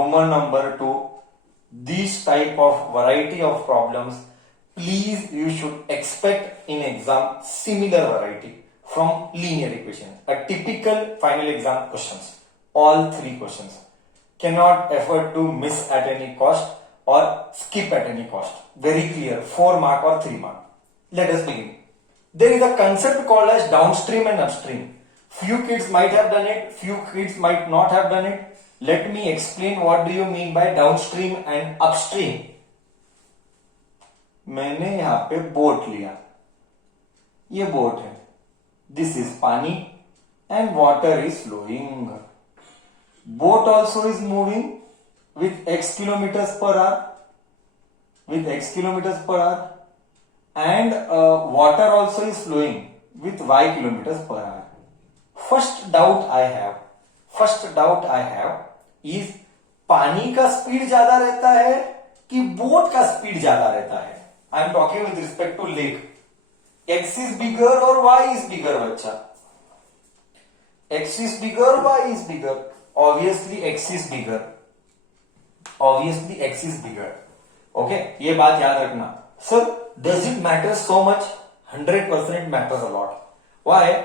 Roman number 2, these type of variety of problems, please you should expect in exam similar variety from linear equations, a typical final exam questions, all 3 questions. Cannot afford to miss at any cost or skip at any cost. Very clear, 4 mark or 3 mark. Let us begin. There is a concept called as downstream and upstream. Few kids might have done it, few kids might not have done it. Let me explain what do you mean by downstream and upstream. मैंने यहाँ पे boat लिया, ये boat है, this is पानी and water is flowing. Boat also is moving with x kilometers per hour, and water also is flowing with y kilometers per hour. First doubt I have is पानी का speed ज्यादा रहता है कि boat का speed ज्यादा रहता है. I am talking with respect to lake. x is bigger or y is bigger बच्चा? x is bigger or y is bigger? Obviously x is bigger. Okay, ये बात याद रखना. Sir, does it matter so much? 100% it matters a lot. Why?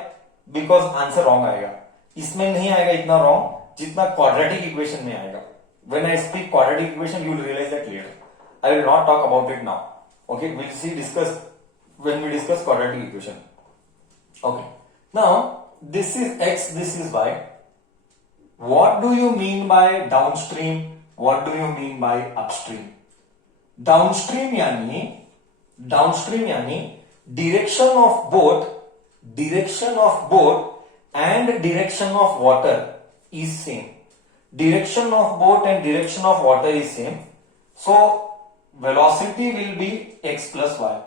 Because answer wrong आएगा. इसमें नहीं आएगा इतना wrong जितना quadratic equation में आएगा. When I speak quadratic equation, you will realize that later. I will not talk about it now. Okay, we'll discuss when we discuss quadratic equation. Okay, now this is x, this is y. What do you mean by downstream? What do you mean by upstream? Downstream यानी direction of boat and direction of water is same. Direction of boat and direction of water is same. So velocity will be x plus y.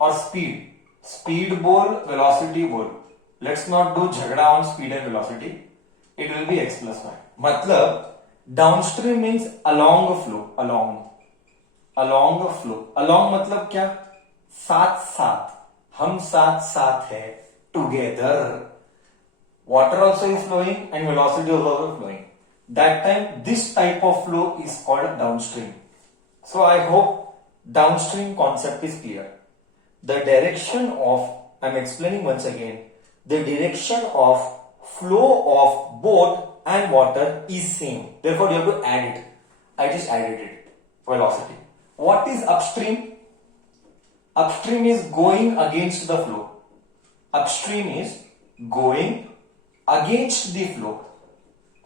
Or speed बोल, velocity बोल. Let's not do झगड़ा on speed and velocity. It will be x plus y. मतलब downstream means along a flow. Along मतलब क्या? साथ. हम साथ है. Together. Water also is flowing and velocity is also flowing. That time this type of flow is called downstream. So I hope downstream concept is clear. The direction of, I'm explaining once again, the direction of flow of boat and water is same. Therefore you have to add it. I just added it. Velocity. What is upstream? Upstream is going against the flow. Upstream is going against the flow.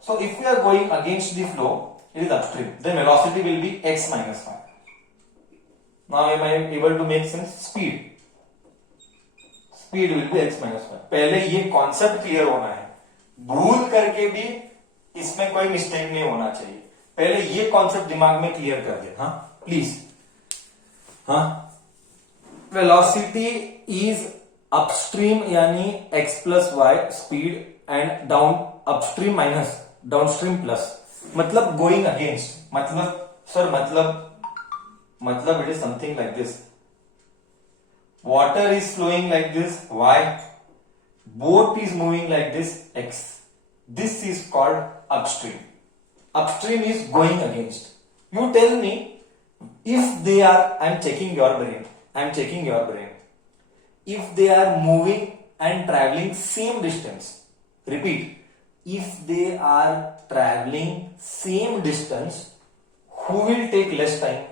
So if we are going against the flow, it is upstream. Then velocity will be x minus y. Now am I able to make sense? Speed will be x minus y. पहले ये concept clear होना है. भूल करके भी इसमें कोई mistake नहीं होना चाहिए. पहले ये कॉन्सेप्ट दिमाग में क्लियर कर दे. हाँ प्लीज. हाँ, वेलोसिटी इज अपस्ट्रीम यानी x plus y speed and down upstream minus downstream plus. मतलब गोइंग अगेंस्ट. मतलब it is something like this. Water is flowing like this, y. Boat is moving like this, x. This is called upstream. Upstream is going against. You tell me if they are, I'm checking your brain. If they are moving and traveling same distance. Repeat. If they are traveling same distance, who will take less time?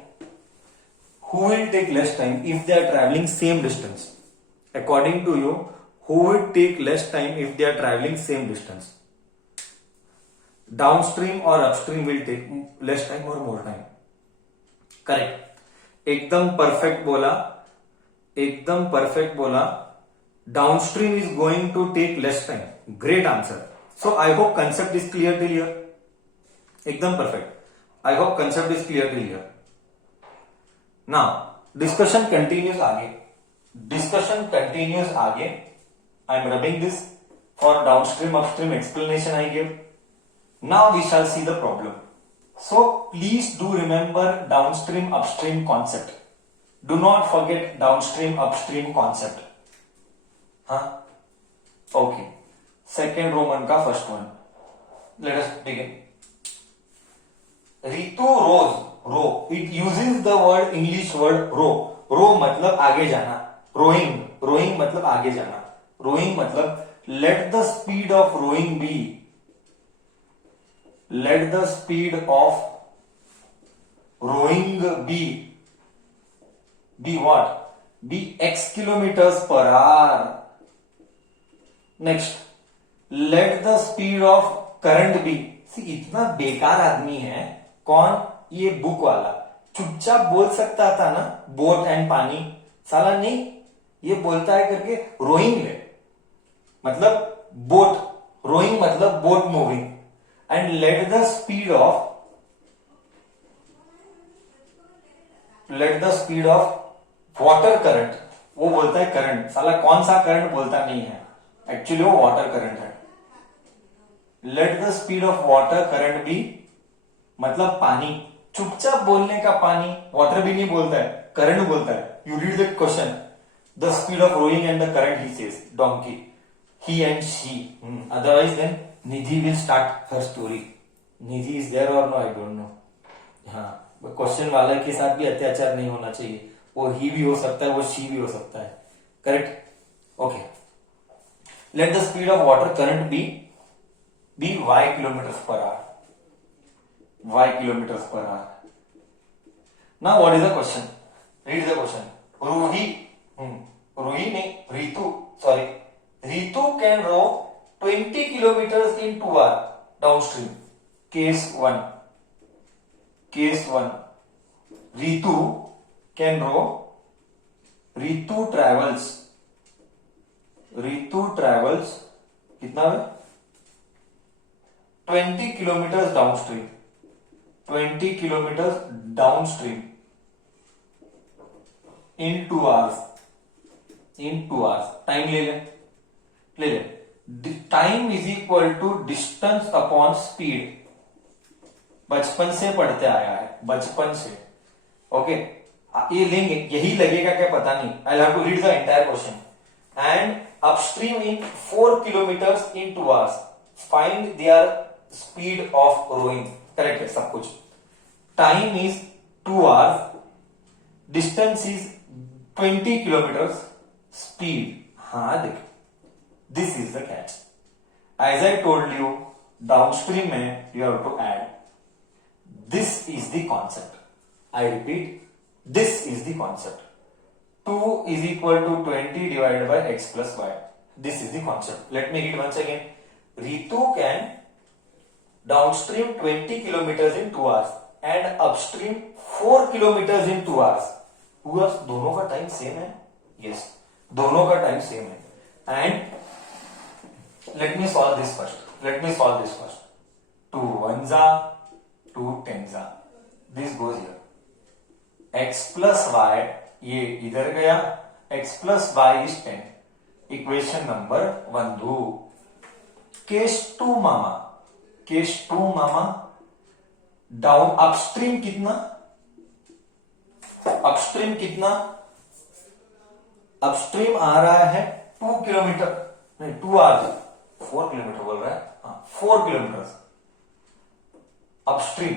If they are traveling same distance? According to you, who will take less time if they are traveling same distance? Downstream or upstream will take less time or more time? Correct. एकदम perfect बोला. Downstream is going to take less time. Great answer. So I hope concept is clear till here. एकदम perfect. I hope concept is clear till here. Now discussion continues आगे. I am rubbing this for downstream upstream explanation I gave. Now we shall see the problem. So please do remember downstream upstream concept. Do not forget downstream upstream concept. हाँ, okay. Second Roman का first one. Let us begin. Ritu rose, row, it uses the word, English word row. Row मतलब आगे जाना. Rowing, rowing मतलब आगे जाना. Rowing मतलब let the speed of rowing be, let the speed of rowing be what? Be x kilometers per hour. Next, let the speed of current be. See, इतना बेकार आदमी है कौन? ये बुक वाला. चुपचाप बोल सकता था ना बोट एंड पानी, साला नहीं, ये बोलता है करके रोइंग ले, मतलब बोट. रोइंग मतलब boat moving. And let the speed of water current, वो बोलता है करंट, साला कौन सा करंट बोलता नहीं है, एक्चुअली वो वाटर करंट है. Let the speed of water current be मतलब पानी. चुपचाप बोलने का पानी, वाटर भी नहीं बोलता है, करंट बोलता है. You read the question, the speed of rowing and the current, he says donkey, he and she. Otherwise then Nidhi will start her story. Nidhi is there or no, I don't know. हाँ, question वाले के साथ भी अत्याचार नहीं होना चाहिए. वो ही भी हो सकता है, वो शी भी हो सकता है. Correct. Okay. Let the speed of water current be y kilometers per hour. Y kilometers per hour. Now what is the question? Read the question. Ruhi नहीं, Ritu, sorry. Ritu can row 20 kilometers in 2 hours downstream. Case 1. Case 1. Ritu can row. Ritu travels कितना है? 20 kilometers downstream. 20 kilometers downstream in 2 hours. In 2 hours. Time ले ले. Time is equal to distance upon speed. बचपन से पढ़ते आया है, बचपन से. ओके. ये लेंगे, यही लगेगा क्या पता नहीं. I have to read the entire question. And upstream in 4 kilometers in 2 hours. Find their speed of rowing. Correct है सब कुछ. Time is 2 hours. Distance is 20 kilometers. Speed, हाँ देख, this is the catch. As I told you, downstream में you have to add. This is the concept. I repeat, this is the concept. 2 is equal to 20 divided by x plus y. This is the concept. Let me read once again. Ritu can downstream 20 kilometers in 2 hours and upstream 4 kilometers in 2 hours. दोनों का time same है. Yes, दोनों का time same है. And let me solve this first. 2 ones are 2 tens are. This goes here. X plus y, ये इधर गया. X plus y is 10. Equation number 1 दो. केस 2 मामा. डाउन अपस्ट्रीम कितना? अपस्ट्रीम आ रहा है 2 किलोमीटर, नहीं 2 आवर्स, 4 किलोमीटर बोल रहा है. हाँ, 4 किलोमीटर अपस्ट्रीम.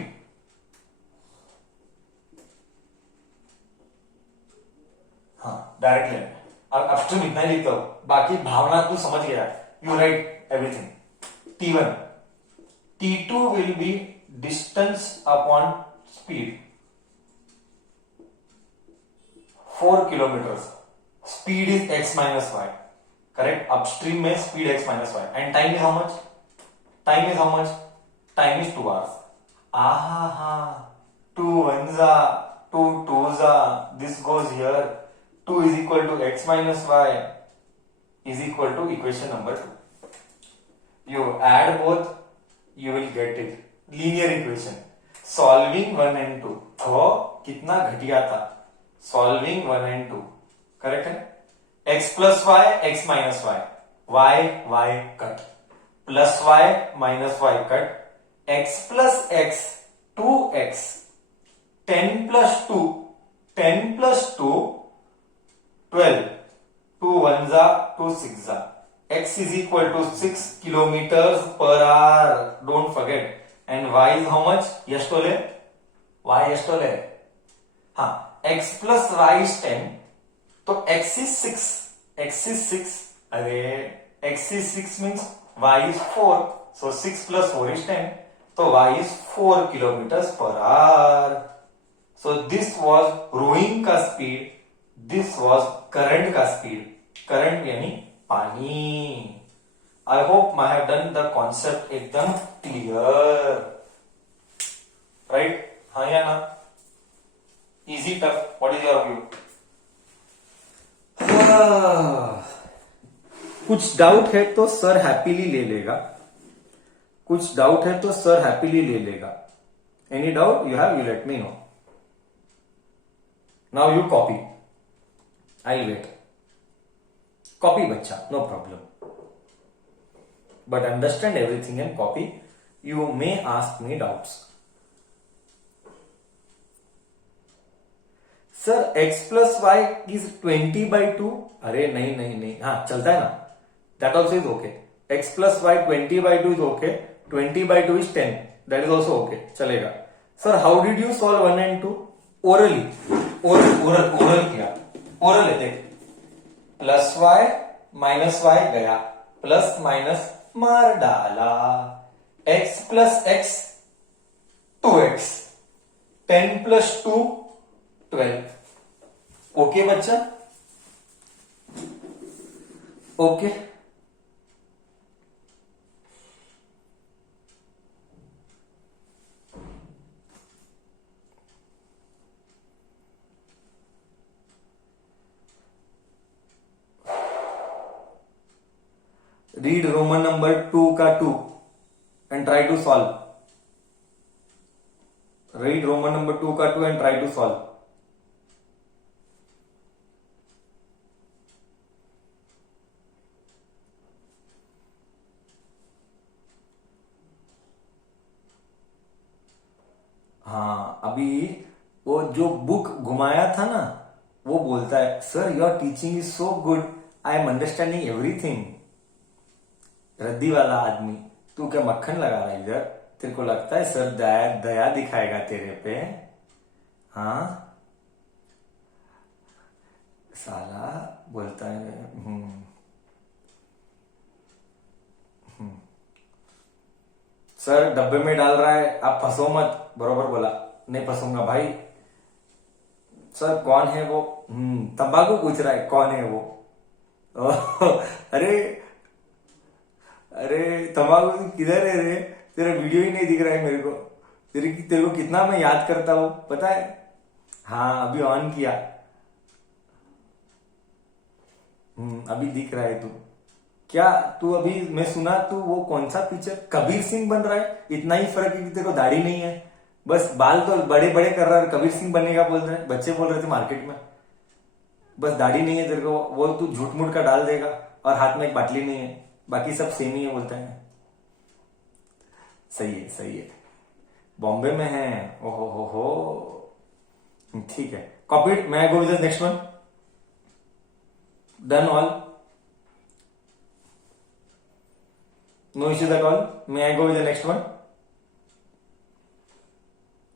हाँ, डायरेक्ट लाइन. अब अपस्ट्रीम इतना ही लिखता हूं, बाकी भावना तू समझ गया. You right everything. T1, T2 will be distance upon speed. 4 kilometers. Speed is x minus y. Correct? Upstream में speed x minus y. And time is how much? Time is 2 hours. Aha, 2 ones are 2 twos are. This goes here. 2 is equal to x minus y is equal to equation number 2. You add both, you will get it. Linear equation. Solving 1 and 2. तो कितना घटिया था. Solving 1 and 2. Correct है. x plus y, x minus y. y cut. Plus y minus y cut. x plus x, 2x. 10 plus 2, 12. 2 ones are 2 sixes are. X is equal to 6 kilometers per hour. Don't forget. And y is how much? Yes टोले, y yes टोले, हाँ x plus y is 10, तो x is 6, x is 6, अरे x is 6 means y is 4, so 6 plus 4 is 10, तो y is 4 kilometers per hour. So this was rowing का speed, this was current का speed, current यानी पानी. I hope I have done the concept एकदम clear, right? हाँ या ना? Easy, tough. What is your view? कुछ डाउट है तो सर हैप्पीली ले लेगा, कुछ डाउट है तो सर हैप्पीली ले लेगा. Any doubt you have, you let me know. Now you copy, I wait. Copy बच्चा, no problem, but understand everything and copy. You may ask me doubts. Sir x plus Y is 20/2. अरे नहीं नहीं नहीं, हाँ चलता है ना, that also is okay. x plus Y 20/2 is okay, 20/2 is 10, that is also okay, चलेगा. Sir how did you solve 1 and 2? Orally, oral किया, ओरल है देख. प्लस वाई माइनस वाई गया, प्लस माइनस मार डाला. x प्लस x 2x, 10 प्लस 2 12. Okay बच्चा, okay. Read Roman number 2 का 2 and try to solve. Read Roman number 2 का 2 एंड ट्राई टू सॉल्व. हाँ अभी वो जो बुक घुमाया था ना, वो बोलता है sir your teaching is so good, I am understanding everything. रद्दी वाला आदमी, तू क्या मक्खन लगा रहा है इधर? तेरे को लगता है सर दया दिखाएगा तेरे पे? हाँ साला बोलता है. सर डब्बे में डाल रहा है, आप फंसो मत. बरोबर बोला, नहीं फंसूंगा भाई. सर कौन है वो? तंबाकू पूछ रहा है कौन है वो. अरे अरे तंबाकू किधर है रे? तेरा वीडियो ही नहीं दिख रहा है मेरे को. तेरे को कितना मैं याद करता हूं पता है. हाँ अभी ऑन किया. अभी दिख रहा है तू. क्या तू अभी, मैं सुना तू वो कौन सा पिक्चर कबीर सिंह बन रहा है. इतना ही फर्क है कि तेरे को दाढ़ी नहीं है, बस बाल तो बड़े बड़े कर रहा है. कबीर सिंह बनने का बोल रहे हैं बच्चे, बोल रहे थे मार्केट में. बस दाढ़ी नहीं है तेरे को, वो तू झूठ मूठ का डाल देगा. और हाथ में एक बाटली नहीं है, बाकी सब सेम ही है बोलता है. सही है सही है. बॉम्बे में है. ओहो हो. ठीक है, कॉपीड. मैं go with the next one. Done all. No issues at all. May I go with the next one?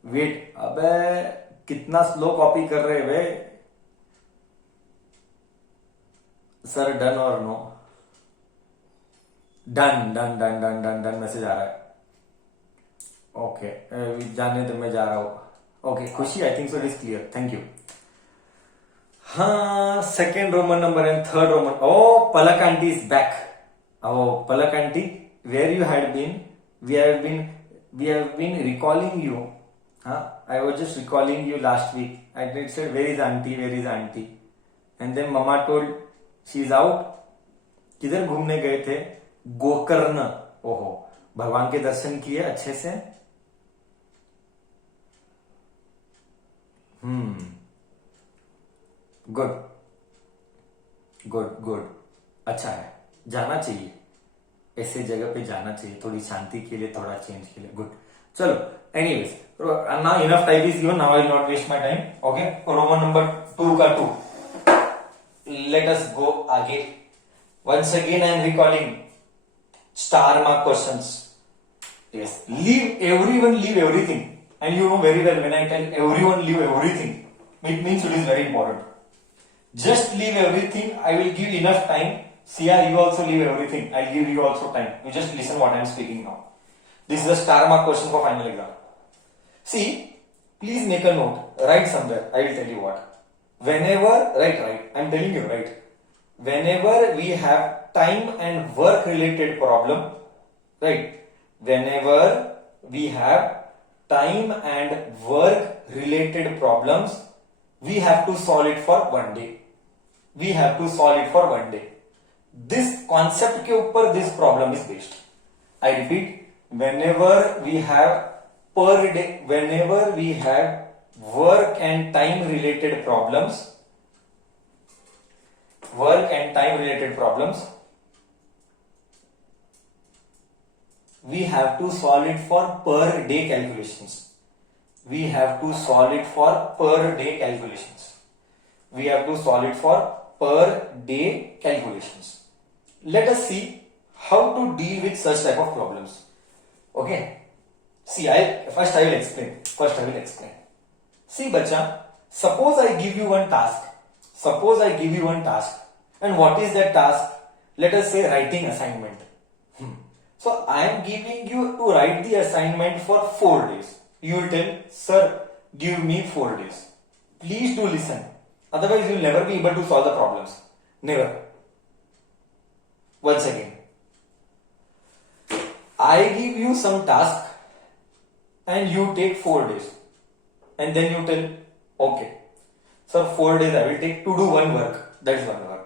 Wait, अबे कितना स्लो कॉपी कर रहे वे. सर डन और no? Done done done done done done message आ रहा है. Okay जाने तो मैं जा रहा हूं. Okay Khushi, I think so it is clear. Thank you. हाँ second Roman number and third Roman. Oh Palak aunty is back. Oh Palak aunty, where you had been? We have been recalling you. I was just recalling you last week. I did say where is auntie, and then mama told she's out. किधर घूमने गए थे? गोकर्ण. ओहो, भगवान के दर्शन किए अच्छे से. Good good good. अच्छा है, जाना चाहिए ऐसे जगह पे, जाना चाहिए थोड़ी शांति के लिए, थोड़ा चेंज के लिए. गुड. चलो anyways, now enough time is given. Now I will not waste my time. Okay, Roman number 2 का 2. लेट अस गो आगे. Once again I am recalling star mark questions. Yes. Leave everyone, leave everything. And you know very well when I tell everyone leave everything, it means it is very important. Just leave everything. I will give enough time. Sia, you also leave everything. I'll give you also time. You just listen what I am speaking now. This is a star mark question for final exam. See, please make a note. Write somewhere. I will tell you what. Whenever, right. I'm telling you, right. Whenever we have time and work related problem, right. Whenever we have time and work related problems, we have to solve it for one day. We have to solve it for one day. This concept के ऊपर this problem is based. I repeat, whenever we have per day, whenever we have work and time related problems, we have to solve it for per day calculations. We have to solve it for per day calculations. We have to solve it for per day calculations. Let us see how to deal with such type of problems. Okay. See, first I will explain. See, bacha, suppose I give you one task. And what is that task? Let us say writing assignment. So I am giving you to write the assignment for 4 days. You will tell, sir, give me 4 days. Please do listen. Otherwise you will never be able to solve the problems. Never. Once again. I give you some task and you take 4 days. And then you tell, okay, sir, 4 days I will take to do one work. That is one work.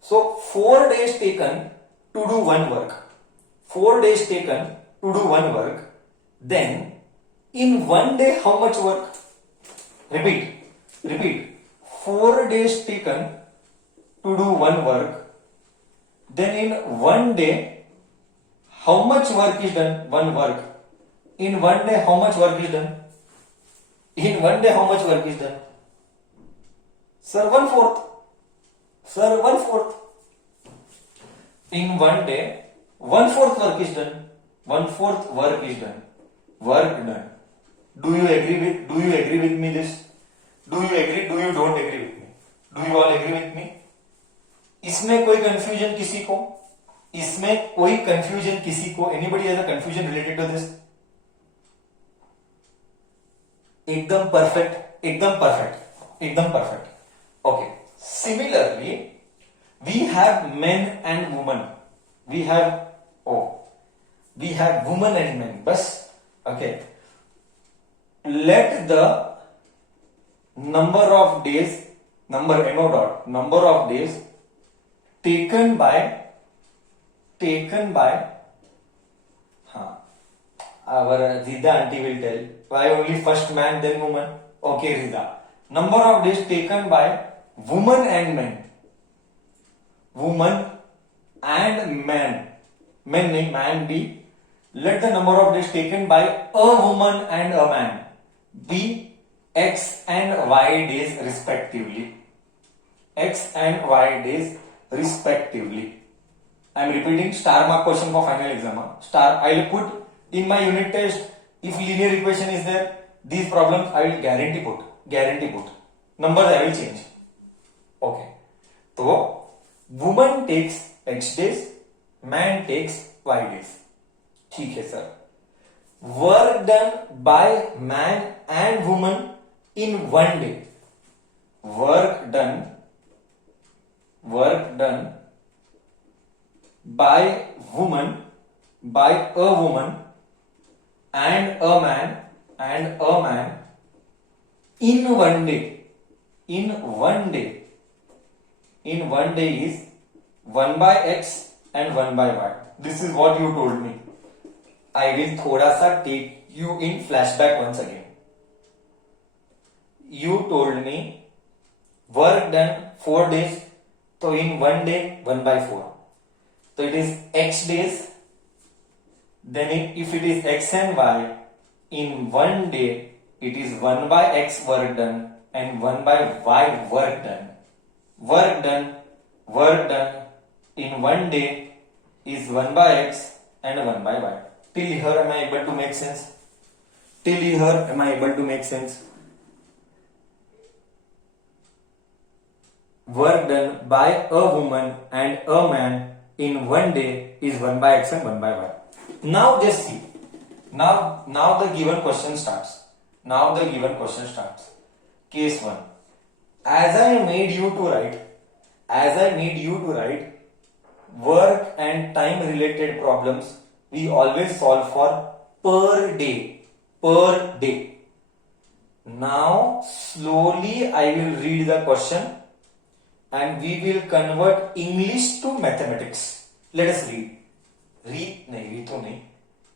So 4 days taken to do one work. 4 days taken to do one work. Then in one day how much work? Repeat. 4 days taken to do one work. Then in one day how much work is done? One work. In one day how much work is done? In one day how much work is done? Sir, 1/4. Sir, 1/4. In one day 1/4 work is done. 1/4 work is done. Work done. Do you agree with me this? Do you agree? Do you don't agree with me? Do you all agree with me? इसमें कोई confusion किसी को? इसमें कोई confusion किसी को? Anybody has a confusion related to this? एकदम perfect. Okay. Similarly, we have men and women. We have women and men. Bas. Okay. Let the number of days taken by our Rida auntie will tell why only first man then woman. Okay, Rida. Number of days taken by woman and men. Woman and man. Man be. Let the number of days taken by a woman and a man be X and Y days respectively. X and Y days respectively. I am repeating, star mark question for final exam. Star, I will put in my unit test, if linear equation is there, these problems I will guarantee put. Numbers I will change. Okay. So, woman takes X days, man takes Y days. ठीक है sir. Work done by man and woman in one day. Work done by a woman and a man in one day. In one day is 1 by X and 1 by Y. This is what you told me. I will thoda sa take you in flashback once again. You told me work done 4 days, so in one day 1 by 4. So it is X days. Then if it is X and Y, in one day it is 1 by X work done and 1 by Y work done. Work done in one day is 1 by X and 1 by Y. Till here am I able to make sense? Till here am I able to make sense? Work done by a woman and a man in one day is 1 by x and 1 by y. Now just see. Now the given question starts. Case 1. As I made you to write work and time related problems, we always solve for per day. Now slowly I will read the question and we will convert English to mathematics. Let us read. Read तो नहीं.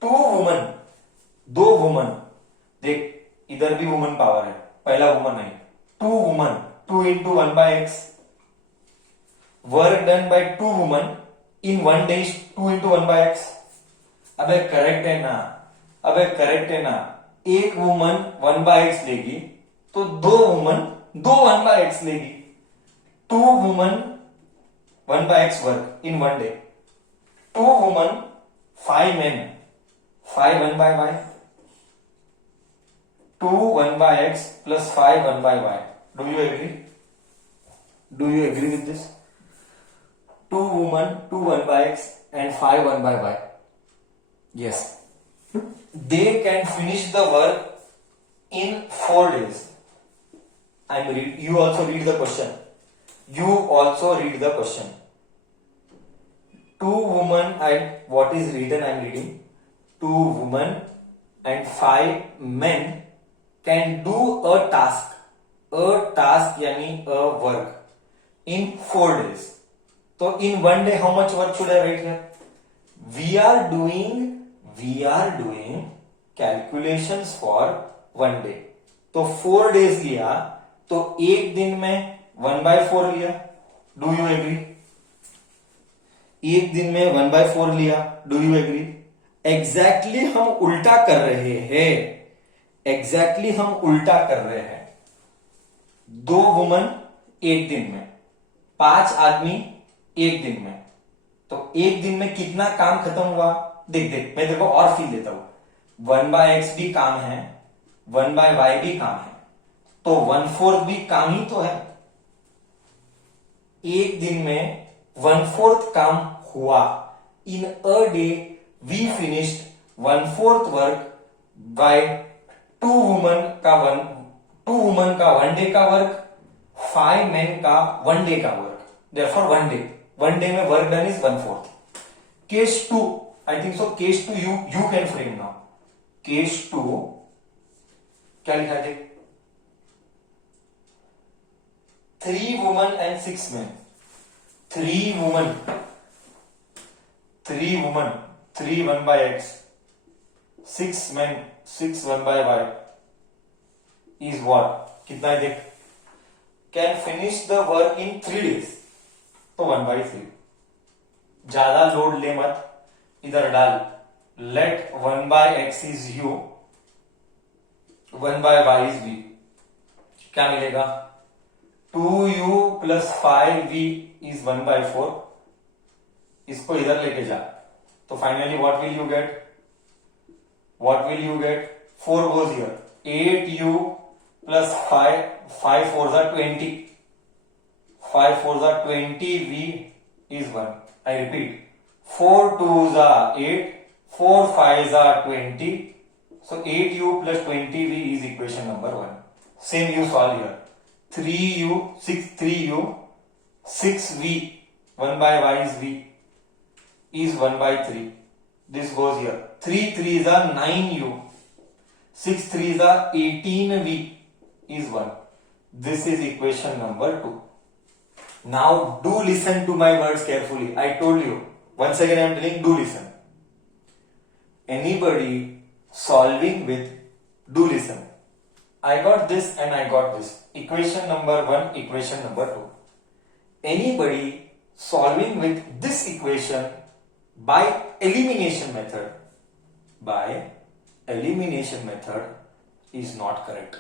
दो woman. देख इधर भी woman power है, पहला woman नहीं. 2 woman, 2 into 1 by x. Work done by 2 women in one day is 2 into 1 by x. अबे करेक्ट है ना. एक वुमन 1 by x लेगी तो दो वुमन 1 by x लेगी. 2 women 1 by x work in one day. 2 women 5 men 5 1 by y. 2 1 by x plus 5 1 by y. Do you agree? Do you agree with this? 2 women 2 1 by x and 5 1 by y. Yes. They can finish the work in 4 days. You also read the question. 2 women and what is written I am reading. 2 women and 5 men can do a task यानी a work in 4 days. So in one day how much work should I write here? We are doing calculations for one day. तो 4 days लिया तो एक दिन में 1 by 4 लिया. Do you agree? एक दिन में 1 by 4 लिया. Do you agree? एग्जैक्टली हम उल्टा कर रहे हैं. 2 वुमन एक दिन में, 5 आदमी एक दिन में. तो एक दिन में कितना काम खत्म हुआ? देख मैं तेरे को और फील देता हूं. 1 by x भी काम है, 1 by y भी काम है, तो 1/4 भी काम ही तो है. एक दिन में 1/4 काम हुआ. In a day we finished 1/4 work by 2 woman का 1 डे का वर्क, 5 men का 1 डे का वर्क. देयरफॉर 1 डे में work done is 1/4. Case 2 I think so. Case 2 you can frame now. Case 2 क्या लिखा है? 3 women and 6 men. 3 women 3 1 by x, 6 men 6 1 by y is what? कितना है देख. Can finish the work in 3 days. तो 1 by 3. ज्यादा load ले मत, इधर डाल. Let 1 by x is u, 1 by y is v. क्या मिलेगा? 2u plus 5v is 1 by 4. इसको इधर लेके जा तो finally what will you get? 4 goes here. 8u plus 5 4s are 20. 5 4s are 20v is 1. I repeat. 4 2s are 8. 4 5s are 20. So 8u plus 20v is equation number 1. Same you solve here. 3u 6v 1 by y is v is 1 by 3. This goes here. 3 3s are 9u, 6 3s are 18v is 1. This is equation number 2. Now do listen to my words carefully. I told you. Once again I am telling, do listen. Anybody solving with, do listen. I got this and I got this. Equation number 1, equation number 2. Anybody solving with this equation by elimination method is not correct.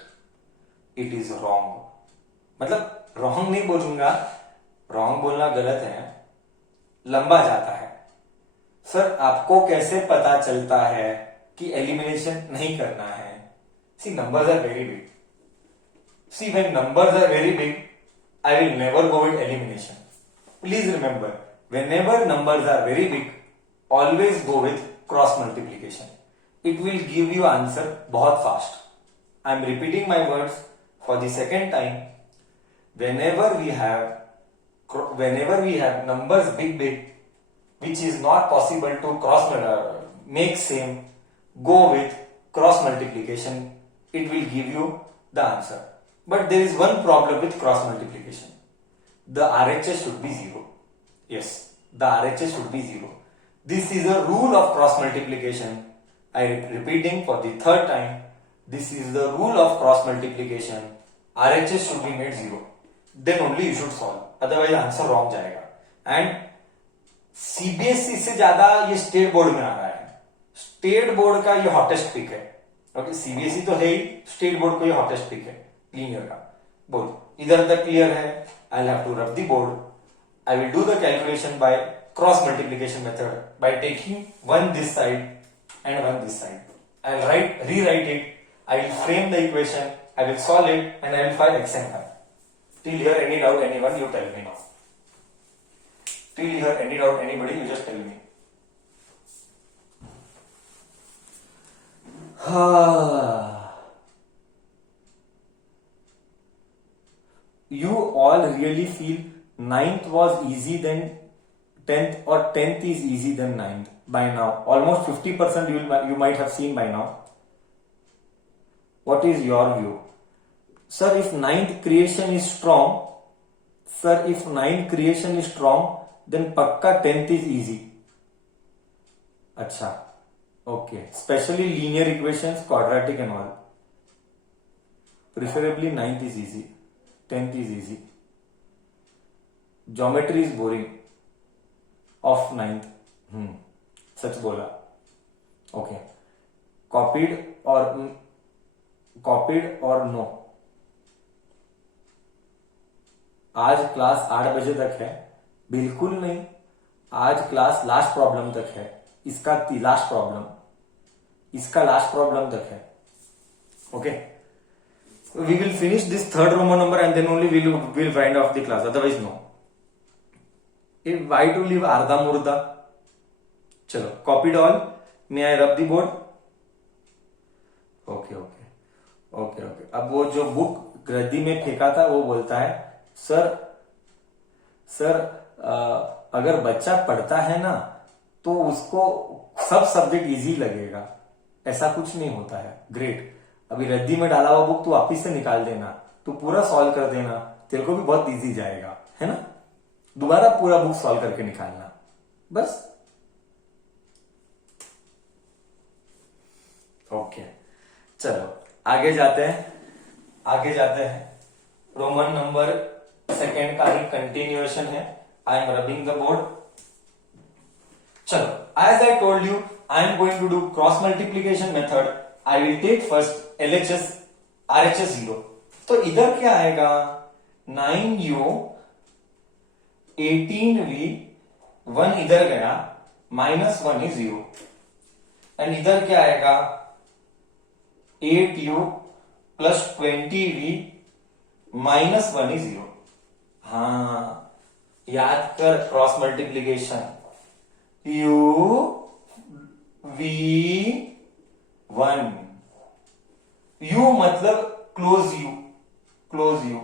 It is wrong. मतलब wrong नहीं बोलूंगा, wrong बोलना गलत है, लंबा जाता है. Sir आपको कैसे पता चलता है कि एलिमिनेशन नहीं करना है? See numbers are very big. See when numbers are very big, I will never go with elimination. Please remember, whenever numbers are very big, always go with cross multiplication. It will give you answer बहुत fast. I am repeating my words for the second time. Whenever we have numbers big, which is not possible to make same, go with cross multiplication. It will give you the answer. But there is one problem with cross multiplication. The RHS should be 0. Yes, the RHS should be 0. This is a rule of cross multiplication. I am repeating for the third time. This is the rule of cross multiplication. RHS should be made 0. Then only you should solve. Otherwise answer wrong जाएगा. And CBSE से ज्यादा ये state board में आ रहा है. State board का ये hottest pick है. ओके, CBSE तो है ही, स्टेट बोर्ड को ये हॉटेस्ट पिक है लीनियर का. बोल इधर तक क्लियर है? I'll have to rub the board. I will do the calculation by cross multiplication method by taking one this side and one this side. I'll rewrite it. I will frame the equation. I will solve it and I will find x and y. Till here any doubt anyone, you tell me now. Till here any doubt anybody, you just tell me. You all really feel 9th was easy than 10th or 10th is easy than 9th by now. Almost 50% you might have seen by now. What is your view? Sir, if 9th creation is strong, then pakka 10th is easy. Acha. Okay. Especially linear equations, quadratic and all. Preferably 9th is easy. 10th is easy. Geometry is boring. Of 9th. सच बोला. Okay. Copied or no? आज class 8 बजे तक है? बिल्कुल नहीं. आज class last problem तक है. इसका लास्ट प्रॉब्लम तक है. Okay. We will finish this third Roman number and then only we'll wind off the class. Otherwise, no. Why to leave अर्धा मुर्दा? चलो, copied all. May I rub the board? Okay. अब वो जो book गद्दी में फेंका था वो बोलता है, सर अगर बच्चा पढ़ता है ना तो उसको सब सब्जेक्ट इजी लगेगा. ऐसा कुछ नहीं होता है. ग्रेट. अभी रद्दी में डाला हुआ बुक तू वापिस से निकाल देना, तू पूरा सॉल्व कर देना, तेरे को भी बहुत इजी जाएगा, है ना. दोबारा पूरा बुक सॉल्व करके निकालना बस. ओके, चलो आगे जाते हैं. रोमन नंबर सेकेंड का ही कंटिन्यूएशन है. I am rubbing the board. चलो, as I told you, I am going to do cross multiplication method. I will take first LHS RHS 0. तो इधर क्या आएगा? 9u 18v 1 इधर गया, -1 is 0. एंड इधर क्या आएगा? 8u plus 20v -1 is 0. हाँ, याद कर cross multiplication. u v 1. u मतलब close u.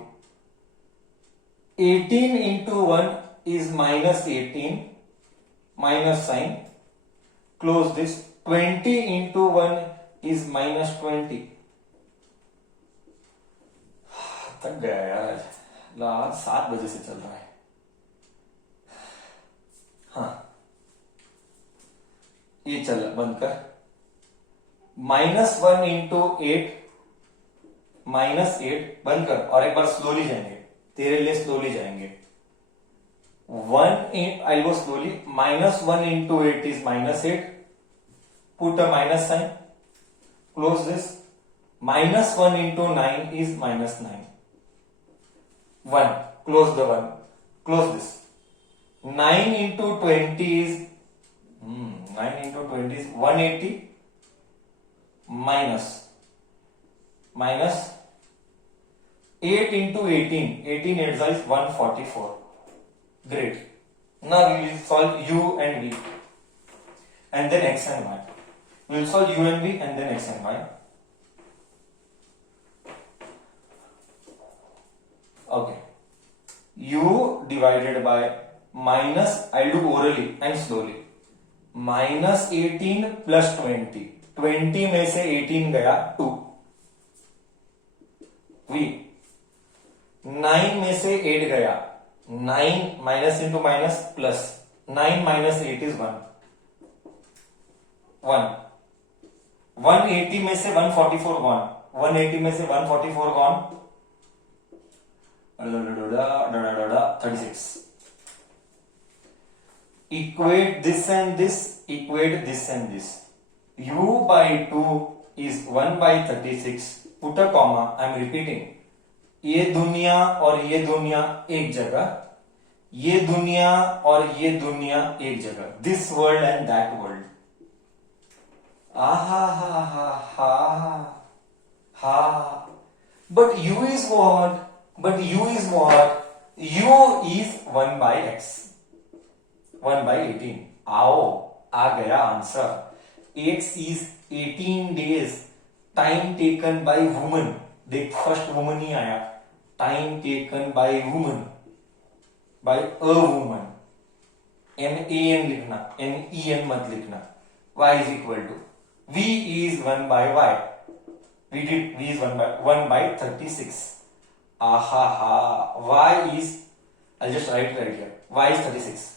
18 into 1 is -18, minus sign. Close this. 20 into 1 is -20. थक गया यार, 7 बजे से चल रहा है. हाँ, ये चल बंद कर. -1 into 8 -8 बंद कर. और एक बार स्लोली जाएंगे, तेरे लिए स्लोली जाएंगे. 1 I'll go slowly. -1 into 8 is -8. Put a minus sign. Close this. -1 into 9 is -9. 1. Close the 1. Close this. 9 into 20 is 9 into 20 is 180 minus 8 into 18. 18 is 144. Great. Now we will solve u and v and then x and y. We will solve u and v and then x and y. Okay. U divided by minus, I'll do orally and slowly. minus 18 plus 20. 20 में से 18 गया 2. V. 9 में से 8 गया 9 minus into minus plus 9 minus 8 is 1. 180 में से 144 gone. 180 में से 144 gone. 36. Equate this and this, equate this and this. U by 2 is 1 by 36. Put a comma, I am repeating. ये दुनिया और ये दुनिया एक जगह, ये दुनिया और ये दुनिया एक जगह. This world and that world. आहा हा हा हा हा. But U is what? But U is what? U is 1 by x. 1 by 18. आओ, आ गया answer. X is 18 days. Time taken by woman. देख, फर्स्ट वुमन ही आया. Time taken by woman. By a woman. MAN लिखना, MEN मत लिखना. Y is equal to V is 1 by Y. V is 1 by 36. Aha ha. Y is, I'll just write right here. Y is 36.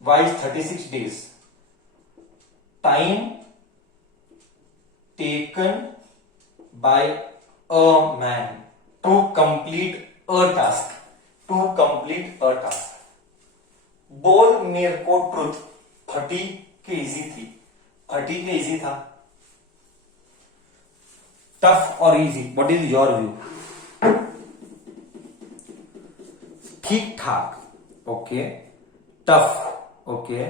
Y is 36 days. Time taken by a man to complete a task. To complete a task. बोल मेरे को truth. 30 के easy थी. 30 के easy था. Tough और easy, what is your view? ठीक ठाक. Okay. Tough. Okay.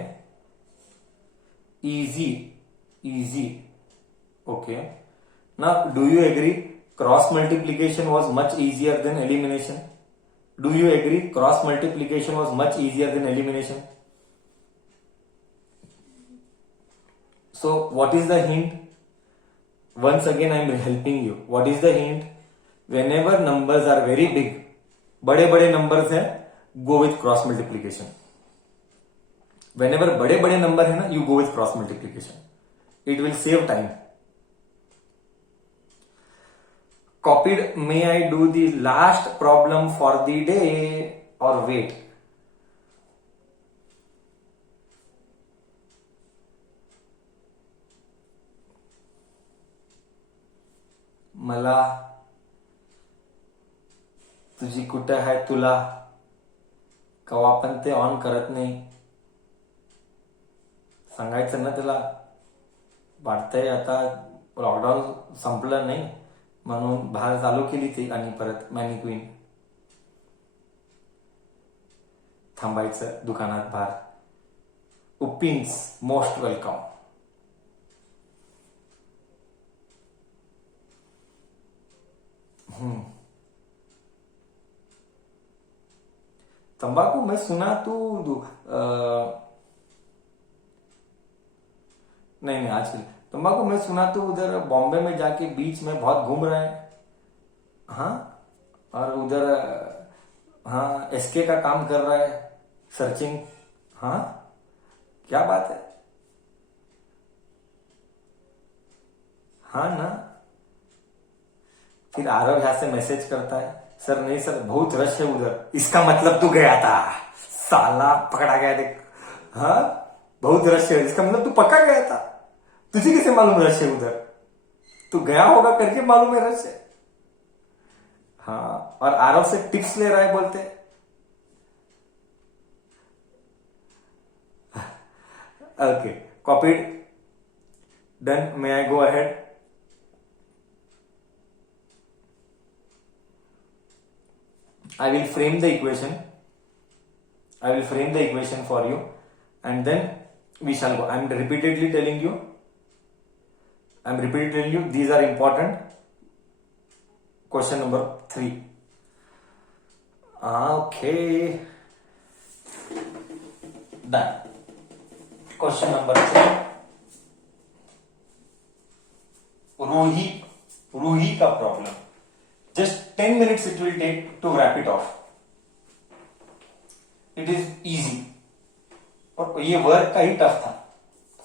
Easy. Okay. Now, do you agree cross multiplication was much easier than elimination? Do you agree cross multiplication was much easier than elimination? So, what is the hint? Once again, I am helping you. What is the hint? Whenever numbers are very big, बड़े numbers हैं, go with cross multiplication. Whenever बड़े number है ना, you go with cross multiplication. It will save time. Copied. May I do the last problem for the day or wait? मला तुझी कुठं आहे तुला कवा पण ते ऑन करत नाही. सांगायचं ना तुला. वाटतंय आता लॉकडाऊन संपलं नाही म्हणून बाहेर चालू केली ती आणि परत मॅनिक्विन. थांबायचं दुकानात बाहेर. उपिन्स मोस्ट वेलकम. तंबाकू मैं सुना तू नहीं आजकल तंबाकू मैं सुना तो उधर बॉम्बे में जाके बीच में बहुत घूम रहा है. हाँ. और उधर हाँ एसके का काम कर रहा है. सर्चिंग. हाँ क्या बात है. हाँ ना. फिर आरव यहां से मैसेज करता है, सर नहीं सर बहुत रश है उधर. इसका मतलब तू गया था. साला पकड़ा गया देख. हाँ बहुत रश है, इसका मतलब तू पक्का गया था. तुझे कैसे मालूम रश है उधर? तू गया होगा करके मालूम है रश है. हाँ. और आरव से टिप्स ले रहा है बोलते. Okay. Copied. Done. May I go ahead? I will frame the equation. I will frame the equation for you and then we shall go. I'm repeatedly telling you. These are important. Question number 3. Okay. Done. Question number 3. Ruhi का problem. Just 10 minutes it will take to wrap it off. It is easy. और ये work का ही tough था.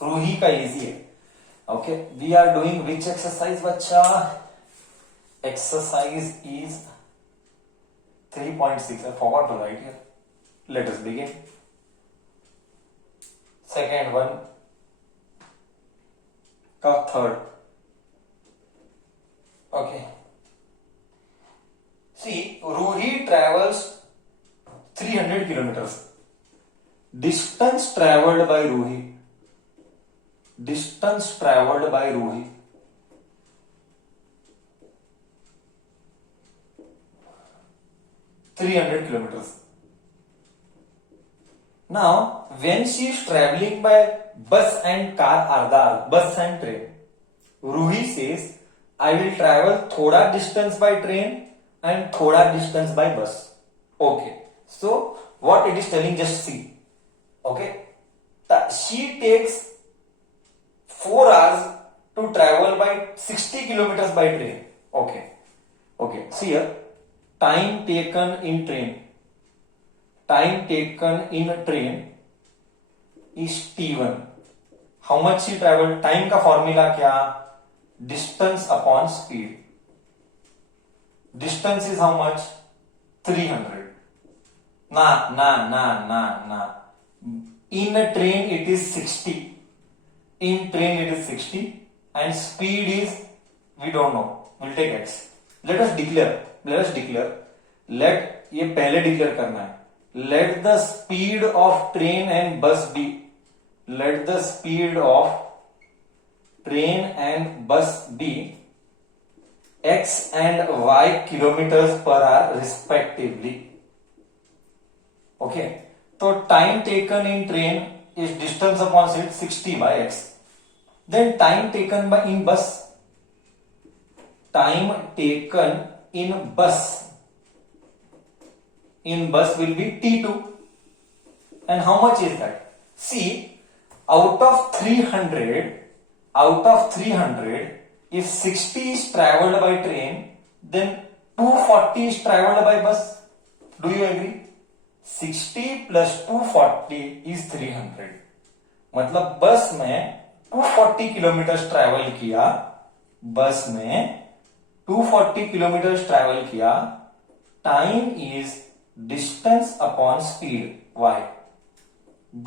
रूही का easy है. Okay, we are doing which exercise, बच्चा? Exercise is 3.6. I forgot to write here. Let us begin. Second one का third. Okay. See, Ruhi travels 300 kilometers. Distance traveled by Ruhi. 300 kilometers. Now, when she is traveling by bus and car or the bus and train, Ruhi says, I will travel thoda distance by train and thoda distance by bus. Okay. So, what it is telling, just see. Okay. She takes 4 hours to travel by 60 kilometers by train. Okay. Okay. See here. Time taken in train is T1. How much she traveled? Time का formula क्या? Distance upon speed. Distance is how much? 300. Nah. In a train it is 60. And speed is, we don't know. We'll take x. Let us declare. Let ये पहले declare करना है. Let the speed of train and bus be. Let the speed of train and bus be x and y kilometers per hour respectively. Okay. So time taken in train is distance upon speed 60 by x. Then time taken by in bus. Time taken in bus will be T2. And how much is that? See, out of 300, if 60 is traveled by train, then 240 is traveled by bus. Do you agree? 60 plus 240 is 300. मतलब बस में 240 kilometre travel किया. बस में 240 kilometre travel किया. Time is distance upon speed y.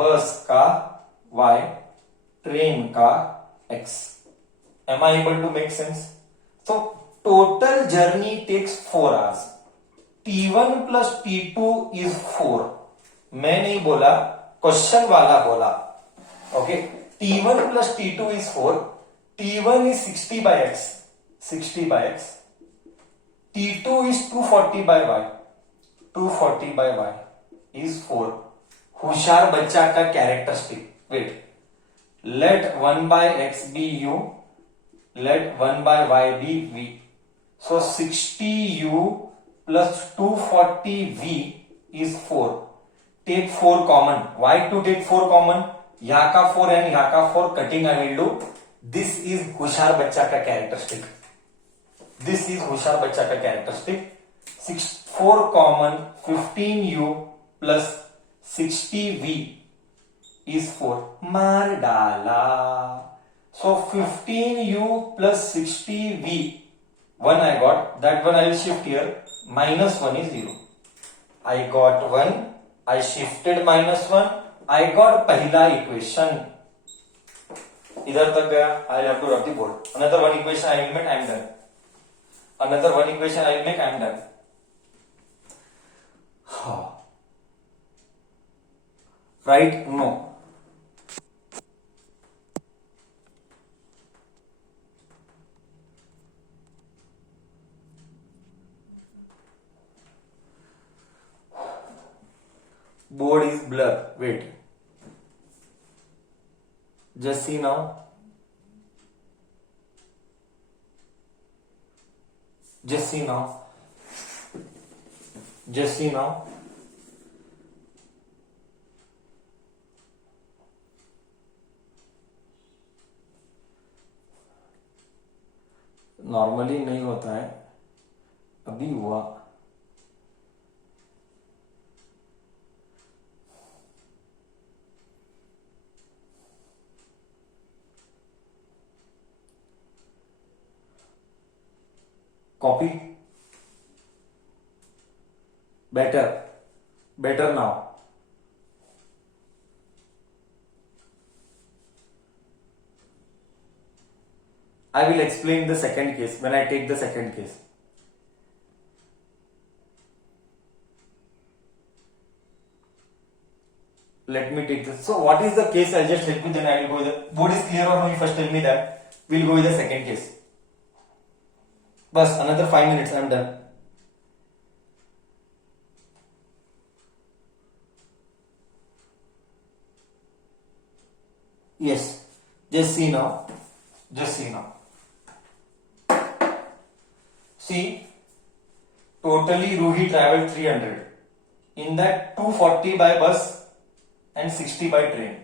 बस का y, train का x. Am I able to make sense? So total journey takes 4 hours. T1 plus T2 is 4. मैं नहीं बोला, क्वेश्चन वाला बोला. Okay, T1 plus T2 is 4. T1 is 60 by x. T2 is 240 by y. 240 by y is 4. होशियार बच्चा का characteristic. Wait. Let 1 by x be u. Let 1 by y be v. So 60u plus 240v is 4. Take 4 common. Why to take 4 common? यहाँ का 4 and यहाँ का 4 cutting I will do. This is होशियार बच्चा का characteristic. 4 common, 15u plus 60v is 4. मार डाला. So 15u plus 60v. 1 I got. That one I will shift here. Minus 1 is 0. I got 1. I shifted minus 1. I got पहला equation. इधर तक गया. I will have to rub the board. Another one equation I will make. I am done. Right? No. Board is blur. Wait. Just see now. Just see now. Just see now. Normally नहीं होता है, अभी हुआ। Copy, better, better now. I will explain the second case when I take the second case. Let me take this. So what is the case? I'll just help you, then I will go with the board is clear or no? You first tell me that. We'll go with the second case. Bas, another 5 minutes, I'm done. Yes, just see now. Just see now. See, totally Ruhi traveled 300. In that 240 by bus and 60 by train.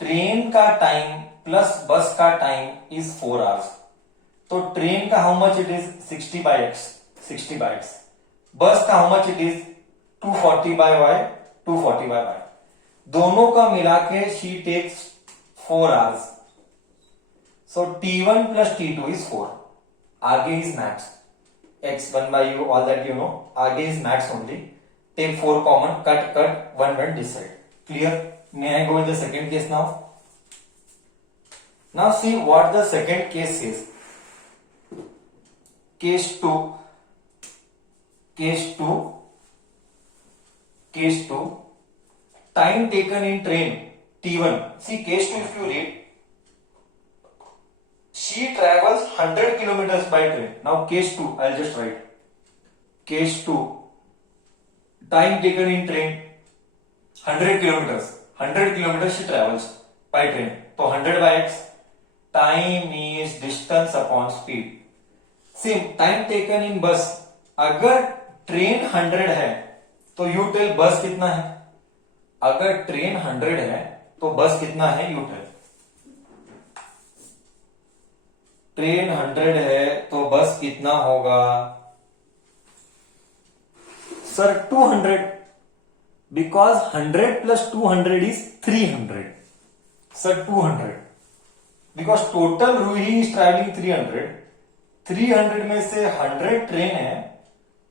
Train का time plus बस का time is 4 hours. तो train का how much it is 60 by x, 60 by x. बस का how much it is 240 by y, 240 by y. दोनों का मिला के she takes 4 hours. So T1 plus T2 is 4. आगे is max. X 1 by u, all that you know. आगे is max only. Take 4 common, cut, 1 went this side. Clear? May I go with the second case now? Now see what the second case says. Case 2. Case 2. Case 2. Time taken in train T1. See case 2 if you read. She travels 100 kilometers by train. Now case 2, I'll just write. Case 2. Time taken in train 100 kilometers. 100 kilometers she travels by train. So 100 by x. Time is distance upon speed. Same, time taken in bus. अगर train 100 है तो you tell बस कितना है. अगर train 100 है तो bus कितना है यू टेल. ट्रेन 100 है तो बस कितना होगा सर 200. बिकॉज 100 प्लस 200 is 300. Sir 200 because total Ruhi is travelling 300. 300 में से 100 ट्रेन है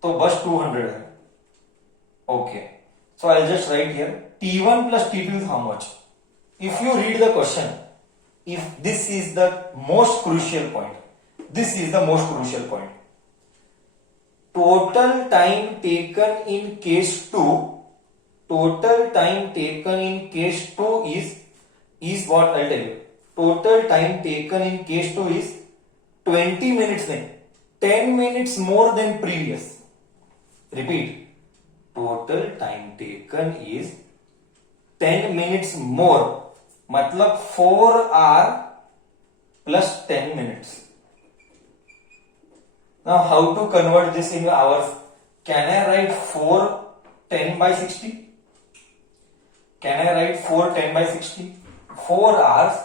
तो बस 200 है. Okay, so I just right here T1 plus T2 is how much? If you read the question, if this is the most crucial point, this is the most crucial point. Total time taken in case 2, total time taken in case 2 is what I'll tell you. Total time taken in case 2 is 20 minutes then 10 minutes more than previous. Repeat, total time taken is 10 minutes more, मतलब 4 hour plus 10 minutes. Now how to convert this in hours? Can I write 4 10 by 60? Can I write 4 10 by 60? 4 hours,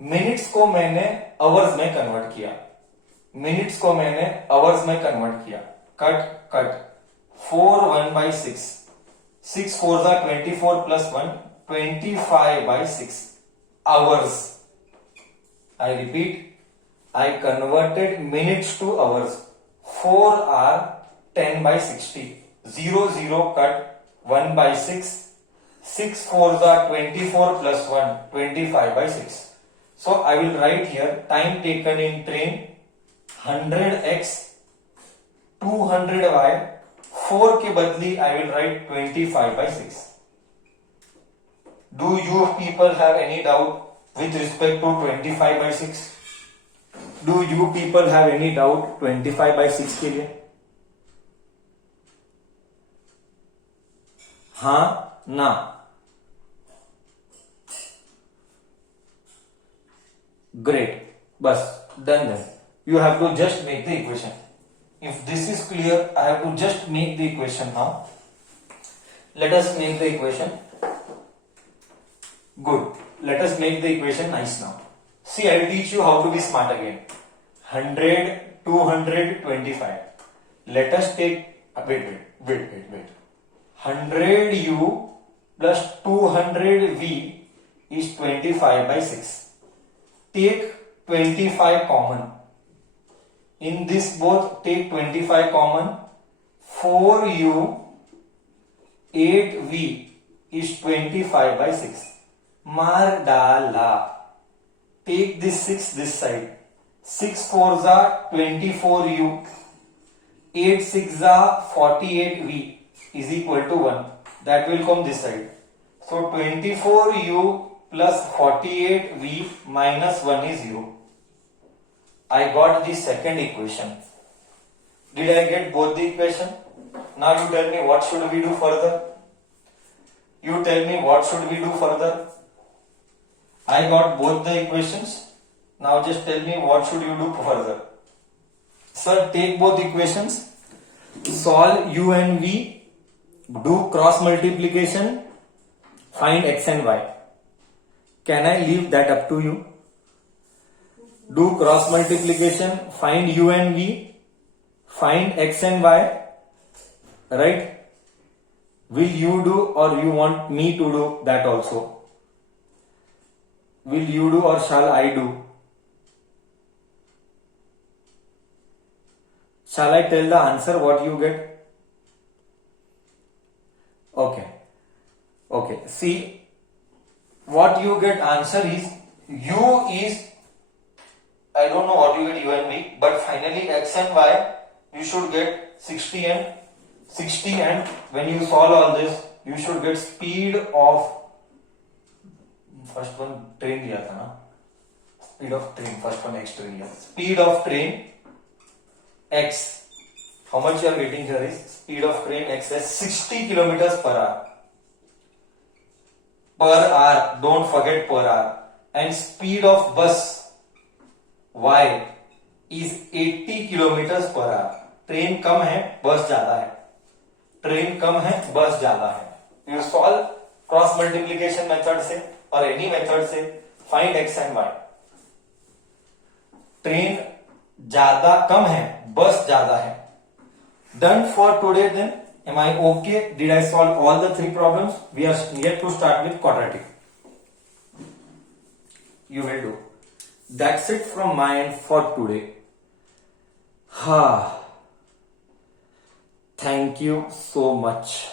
minutes को मैंने hours में convert किया. Minutes को मैंने hours में convert किया. Cut cut 4 1 by 6. 6 4s are 24 plus 1, 25 by 6 hours. I repeat, I converted minutes to hours. 4 are 10 by 60. 0 0 cut 1 by 6. 6 4s are 24 plus 1, 25 by 6. So I will write here time taken in train 100x 200y. 4 के बदली I will write 25 by 6. Do you people have any doubt with respect to 25 by 6? Do you people have any doubt 25 by 6 के लिए? हाँ ना. Great. Bas, done then. You have to just make the equation. If this is clear, I have to just make the equation now. Let us make the equation. Good. Let us make the equation nice now. See, I will teach you how to be smart again. 100, 225. Let us take, wait. 100u plus 200v is 25 by 6. Take 25 common. In this both, take 25 common. 4u, 8v is 25 by 6. Mar dala. Take this 6 this side. 6 4s are 24u. 8 6s are 48v is equal to 1. That will come this side. So 24u plus 48v minus 1 is 0. I got the second equation. Did I get both the equation? Now you tell me what should we do further? You tell me what should we do further? I got both the equations. Now just tell me what should you do further. Sir, take both equations, solve u and v, do cross multiplication, find x and y. Can I leave that up to you? Do cross multiplication, find u and v, find x and y, right? Will you do or you want me to do that also? Will you do or shall I do? Shall I tell the answer what you get? Okay. See, what you get answer is u is, I don't know what you get u and v, but finally x and y you should get 60 and when you solve all this you should get speed of, first one train दिया था ना, speed of train, first one x train लिया, speed of train x, how much you are getting here is speed of train x as 60 kilometers per hour, don't forget per hour, and speed of bus y is 80 kilometers per hour. Train कम है bus ज्यादा है, train कम है bus ज्यादा है. You solve cross multiplication method से और any method से, find X and Y. Train ज्यादा कम है बस ज्यादा है. Done for today then. Am I okay? Did I solve all the 3 problems? We are yet to start with quadratic. You will do. That's it from my end for today. Thank you so much.